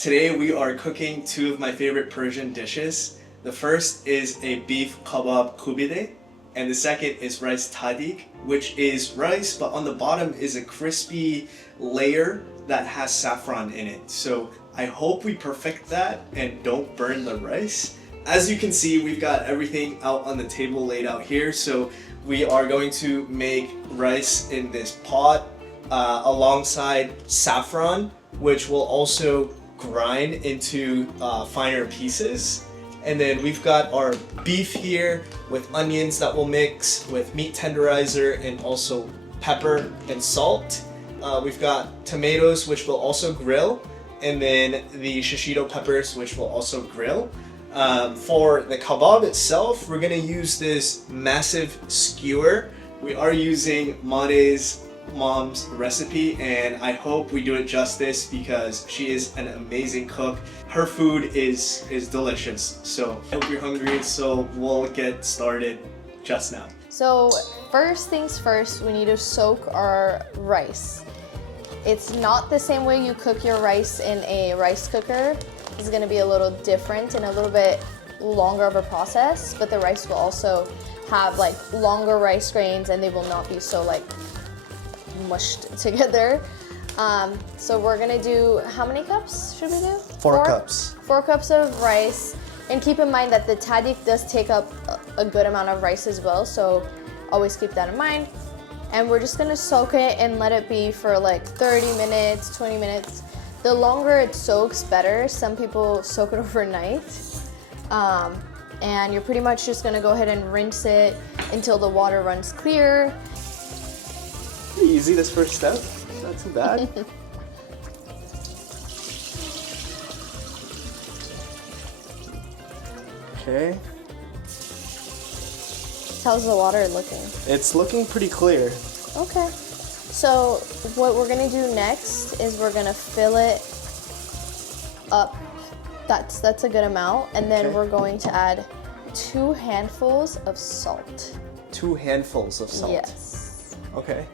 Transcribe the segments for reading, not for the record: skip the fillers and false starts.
Today we are cooking two of my favorite Persian dishes. The first is a beef kabob koobideh, and the second is rice tahdig, which is rice, but on the bottom is a crispy layer that has saffron in it. So I hope we perfect that and don't burn the rice. As you can see, we've got everything out on the table laid out here. So we are going to make rice in this pot alongside saffron, which will also grind into finer pieces. And then we've got our beef here with onions that we'll mix with meat tenderizer and also pepper and salt. We've got tomatoes, which we'll also grill, and then the shishito peppers, which we'll also grill. For the kebab itself, we're gonna use this massive skewer. We are using Maedeh's mom's recipe, and I hope we do it justice because she is an amazing cook. Her food is delicious. So I hope you're hungry, so we'll get started just now. So first things first, we need to soak our rice. It's not the same way you cook your rice in a rice cooker. It's gonna be a little different and a little bit longer of a process, but the rice will also have like longer rice grains and they will not be so like mushed together. So we're gonna do, how many cups should we do? Four cups. 4 cups of rice. And keep in mind that the tahdig does take up a good amount of rice as well, so always keep that in mind. And we're just gonna soak it and let it be for like 30 minutes, 20 minutes. The longer it soaks, better. Some people soak it overnight. And you're pretty much just gonna go ahead and rinse it until the water runs clear. Pretty easy, this first step. Not too bad. Okay. How's the water looking? It's looking pretty clear. Okay. So what we're gonna do next is we're gonna fill it up. That's a good amount. And then Okay. we're going to add 2 handfuls of salt. 2 handfuls of salt. Yes. Okay.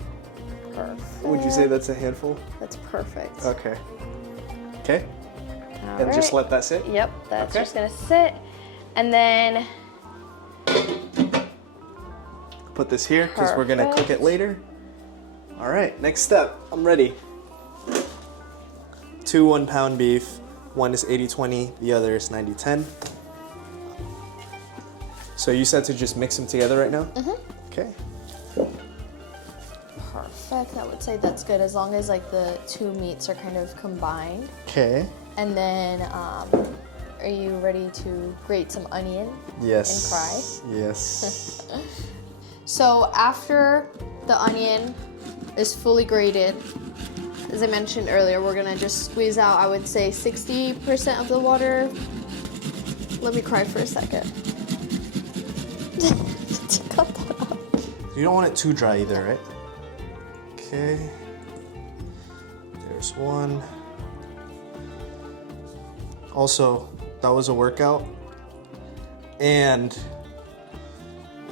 Perfect. Would you say that's a handful? That's perfect. Okay. Okay. All And just right. let that sit? Yep, that's Okay. just gonna sit. And then Put this here because we're gonna cook it Perfect. later. All right, next step. I'm ready. 2 1-pound beef. One is 80-20, the other is 90-10. So you said to just mix them together right now? Mm-hmm. Okay. perfect. I would say that's good as long as like the 2 meats are kind of combined. Okay. And then, are you ready to grate some onion? Yes. And fry? Yes. So after the onion is fully grated, as I mentioned earlier, we're gonna just squeeze out, I would say 60% of the water. Let me cry for a second. Cut that out. You don't want it too dry either, right? Okay. There's one. Also, that was a workout. And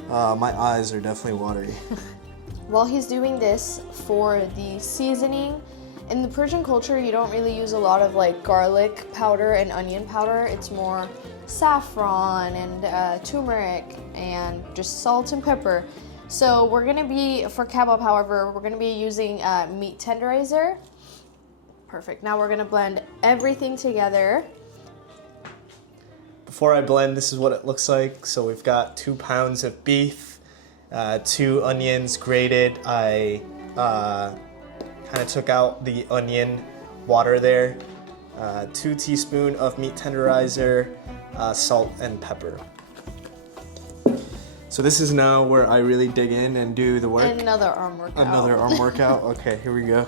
my eyes are definitely watery. While he's doing this, for the seasoning, in the Persian culture, you don't really use a lot of like garlic powder and onion powder. It's more saffron and turmeric and just salt and pepper. So we're gonna be, for kebab, however, we're gonna be using meat tenderizer. Perfect. Now we're gonna blend everything together. Before I blend, this is what it looks like. So we've got 2 pounds of beef, 2 onions grated. I kind of took out the onion water there. 2 teaspoons of meat tenderizer, salt and pepper. So this is now where I really dig in and do the work. Another arm workout. Another arm workout. Okay, here we go.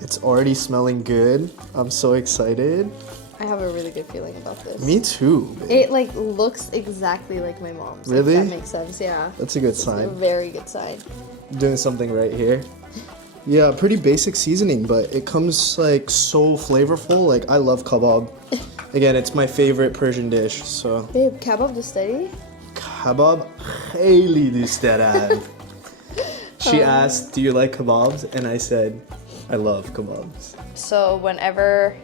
It's already smelling good. I'm so excited. I have a really good feeling about this. Me too, babe. It like looks exactly like my mom's. Really? If that makes sense, yeah. That's a good A sign. very good sign. Doing something right here. Yeah, pretty basic seasoning, but it comes like so flavorful. Like I love kebab. Again, it's my favorite Persian dish. So Babe, kebab to study? kebab خیلی دوست دارم. She asked, "Do you like kebabs?" And I said, I love kebabs. So whenever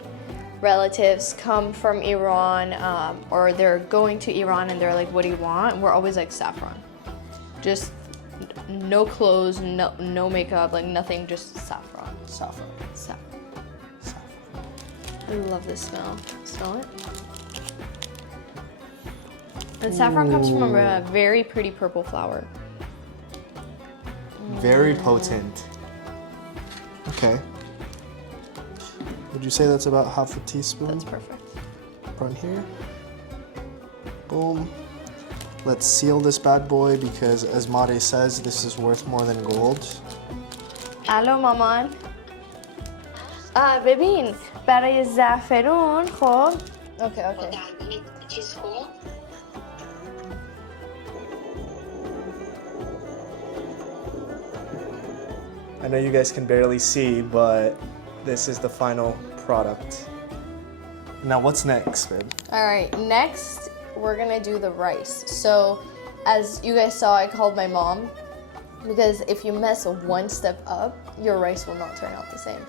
relatives come from Iran or they're going to Iran and they're like, what do you want? We're always like saffron. Just no clothes, no makeup, like nothing, just saffron. Saffron. Saffron. Saffron. I love this smell. Smell it? And saffron comes from a very pretty purple flower. Very potent. Okay. Would you say that's about half a teaspoon? That's perfect. Right here. Boom. Let's seal this bad boy because, as Maedeh says, this is worth more than gold. الو مامان ببین برای زعفرون خب اوکی چیز خوب I know you guys can barely see, but this is the final product. Now what's next, babe? All right, next we're gonna do the rice. So as you guys saw, I called my mom because if you mess one step up, your rice will not turn out the same.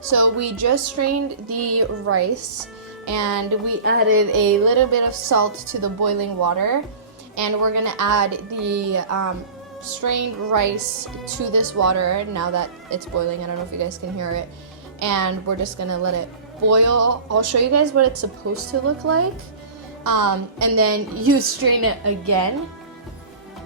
So we just strained the rice and we added a little bit of salt to the boiling water, and we're gonna add the strained rice to this water now that it's boiling. I don't know if you guys can hear it. And we're just gonna let it boil. I'll show you guys what it's supposed to look like. And then you strain it again,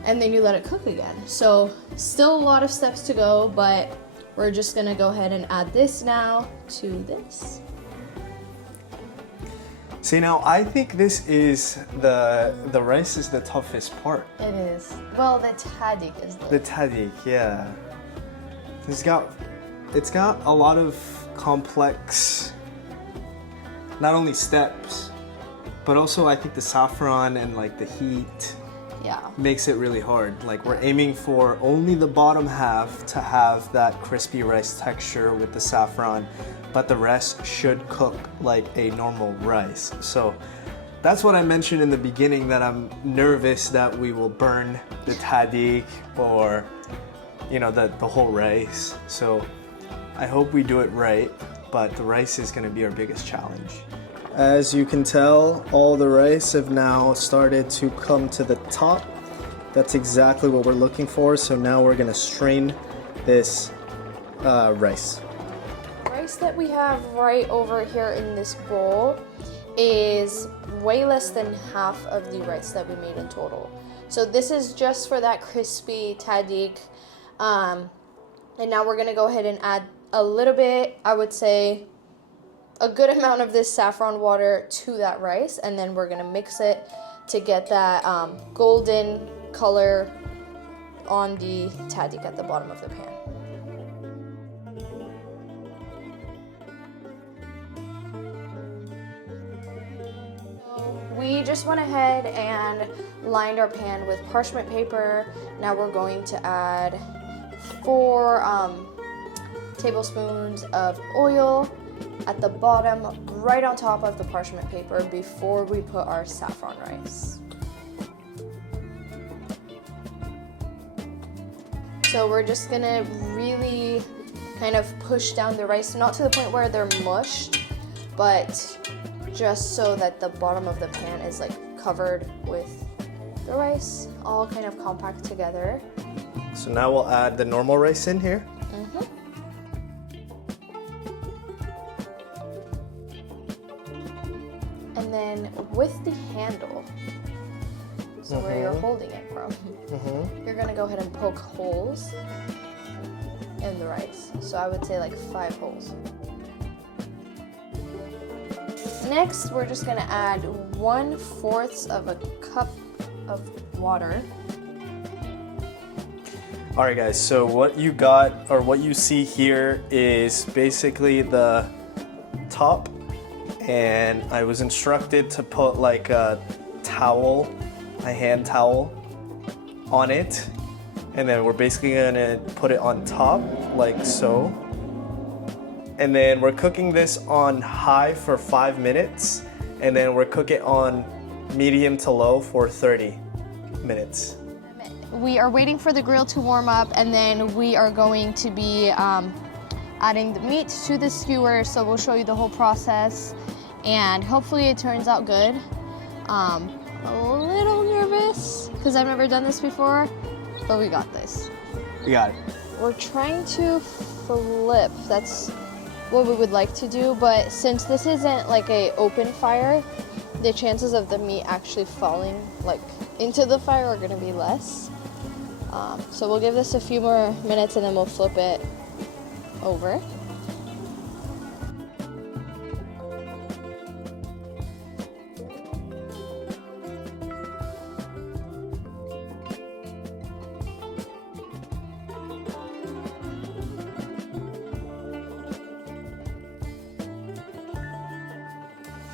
and then you let it cook again. So still a lot of steps to go, but we're just gonna go ahead and add this now to this. See, now I think this is the rice is the toughest part. It is. Well, the tahdig is The tahdig, yeah. It's got a lot of complex, not only steps, but also I think the saffron and like the heat makes it really hard. Like we're aiming for only the bottom half to have that crispy rice texture with the saffron, but the rest should cook like a normal rice. So that's what I mentioned in the beginning, that I'm nervous that we will burn the tahdig or, you know, the whole rice. So I hope we do it right, but the rice is gonna be our biggest challenge. As you can tell, all the rice have now started to come to the top. That's exactly what we're looking for. So now we're gonna strain this rice. Rice that we have right over here in this bowl is way less than half of the rice that we made in total. So this is just for that crispy tahdig. And now we're gonna go ahead and add a little bit, I would say a good amount of this saffron water to that rice, and then we're gonna mix it to get that golden color on the tahdig at the bottom of the pan. We just went ahead and lined our pan with parchment paper. Now we're going to add 4 tablespoons of oil at the bottom, right on top of the parchment paper before we put our saffron rice. So we're just gonna really kind of push down the rice, not to the point where they're mushed, but just so that the bottom of the pan is like covered with the rice, all kind of compact together. So now we'll add the normal rice in here. And then with the handle, so where you're holding it from, you're gonna go ahead and poke holes in the rice. So I would say like 5 holes. Next, we're just gonna add 1/4 of a cup of water. All right, guys, so what you got, or what you see here, is basically the top, and I was instructed to put like a towel, a hand towel on it, and then we're basically gonna put it on top like so. And then we're cooking this on high for 5 minutes, and then we're cooking on medium to low for 30 minutes. We are waiting for the grill to warm up, and then we are going to be adding the meat to the skewer. So we'll show you the whole process, and hopefully it turns out good. A little nervous because I've never done this before, but we got this. We got it. We're trying to flip. That's what we would like to do, but since this isn't like a open fire, the chances of the meat actually falling like into the fire are gonna be less. So we'll give this a few more minutes and then we'll flip it over.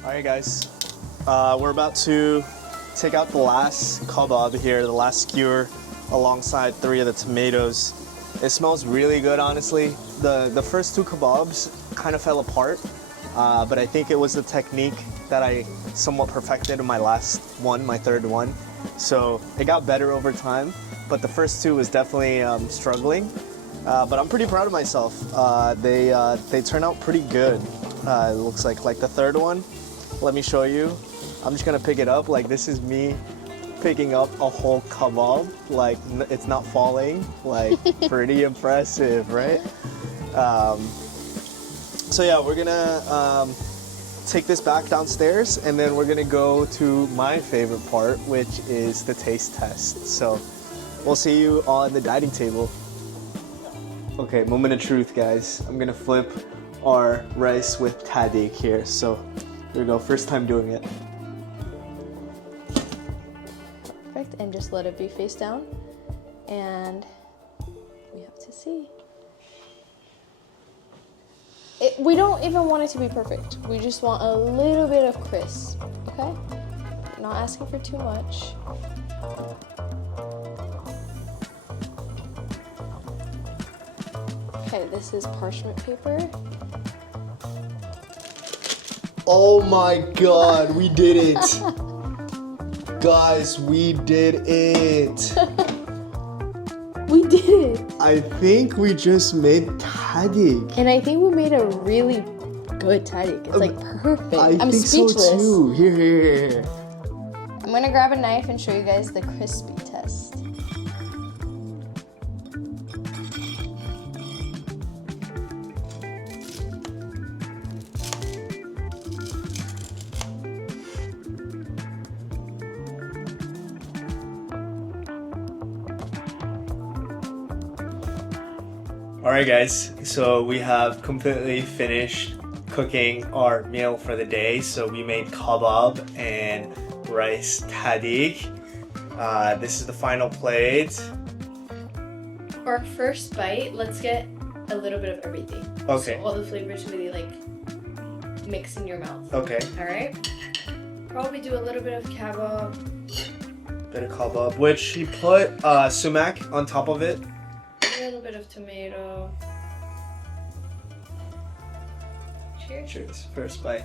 All right, guys, we're about to take out the last kabob here, the last skewer, alongside 3 of the tomatoes. It smells really good, honestly. The first 2 kabobs kind of fell apart, but I think it was the technique that I somewhat perfected in my last one, my 3rd one. So it got better over time, but the first 2 was definitely struggling. But I'm pretty proud of myself. They turned out pretty good. It looks like the 3rd one. Let me show you. I'm just gonna pick it up. Like, this is me picking up a whole kabob. Like, it's not falling. Like, pretty impressive, right? So yeah, we're gonna take this back downstairs, and then we're gonna go to my favorite part, which is the taste test. So we'll see you on the dining table. Okay, moment of truth, guys. I'm gonna flip our rice with tahdig here. So here we go, first time doing it. Perfect, and just let it be face down. And we have to see. We don't even want it to be perfect. We just want a little bit of crisp, okay? Not asking for too much. Okay, this is parchment paper. Oh my god, we did it! Guys, we did it! We did it! I think we just made tahdig. And I think we made a really good tahdig. It's like perfect. I'm think speechless. so too. Here. I'm gonna grab a knife and show you guys the crispy test. Alright guys, so we have completely finished cooking our meal for the day. So we made kabob and rice tahdig. This is the final plate. For our first bite, let's get a little bit of everything. Okay. So all the flavors really like mix in your mouth. Okay. Alright? Probably do a little bit of kabob. Bit of kabob, which he put sumac on top of it. A little bit of tomato. Cheers. Cheers. First bite.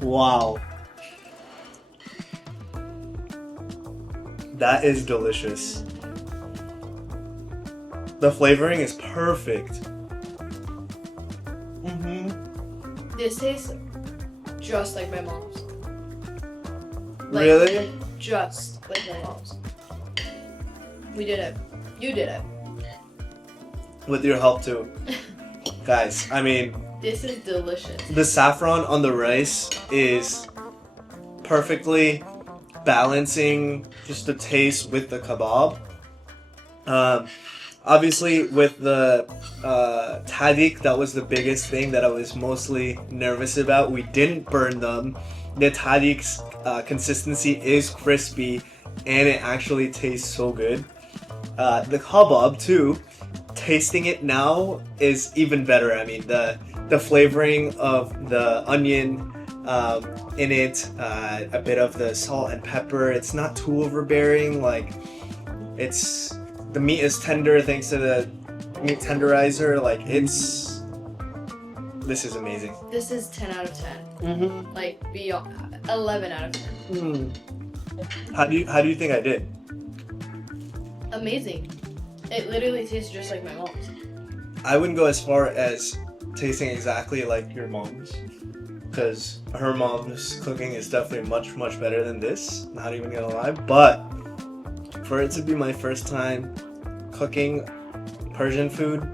Wow. That is delicious. The flavoring is perfect. This tastes just like my mom's. Like, Really? Just like my mom's. We did it. You did it. With your help too. Guys, I mean, This is delicious. the saffron on the rice is perfectly balancing just the taste with the kebab. Obviously, with the tahdig, that was the biggest thing that I was mostly nervous about. We didn't burn them. The tahdig's consistency is crispy, and it actually tastes so good. The kebab too, tasting it now is even better. I mean, the flavoring of the onion in it, a bit of the salt and pepper. It's not too overbearing. Like, the meat is tender thanks to the meat tenderizer. Like, it's This is amazing. This is 10 out of 10. Mm-hmm. Like beyond 11 out of 10. How do you think I did? Amazing. It literally tastes just like my mom's. I wouldn't go as far as tasting exactly like your mom's, because her mom's cooking is definitely much, much better than this. Not even gonna lie. But for it to be my first time cooking Persian food,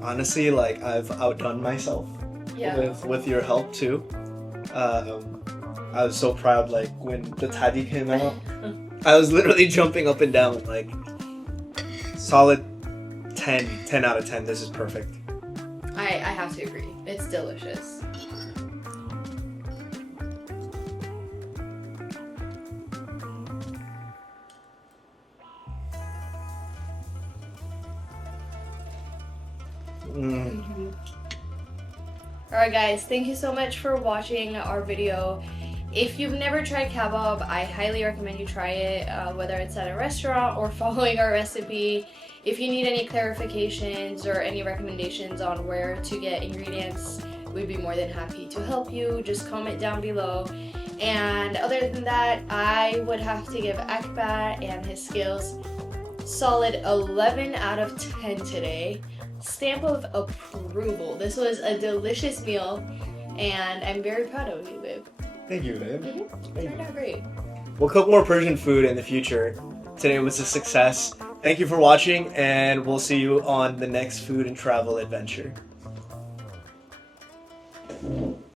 honestly, like I've outdone myself. Yeah. With your help too. I was so proud, like when the Tahdig came out. I was literally jumping up and down, like solid 10 out of 10. This is perfect. I have to agree. It's delicious. Alright guys, thank you so much for watching our video. If you've never tried kabob, I highly recommend you try it, whether it's at a restaurant or following our recipe. If you need any clarifications or any recommendations on where to get ingredients, we'd be more than happy to help you. Just comment down below. And other than that, I would have to give Akbar and his skills solid 11 out of 10 today. Stamp of approval. This was a delicious meal, and I'm very proud of you, babe. Thank you, babe. Turned out great. We'll cook more Persian food in the future. Today was a success. Thank you for watching, and we'll see you on the next food and travel adventure.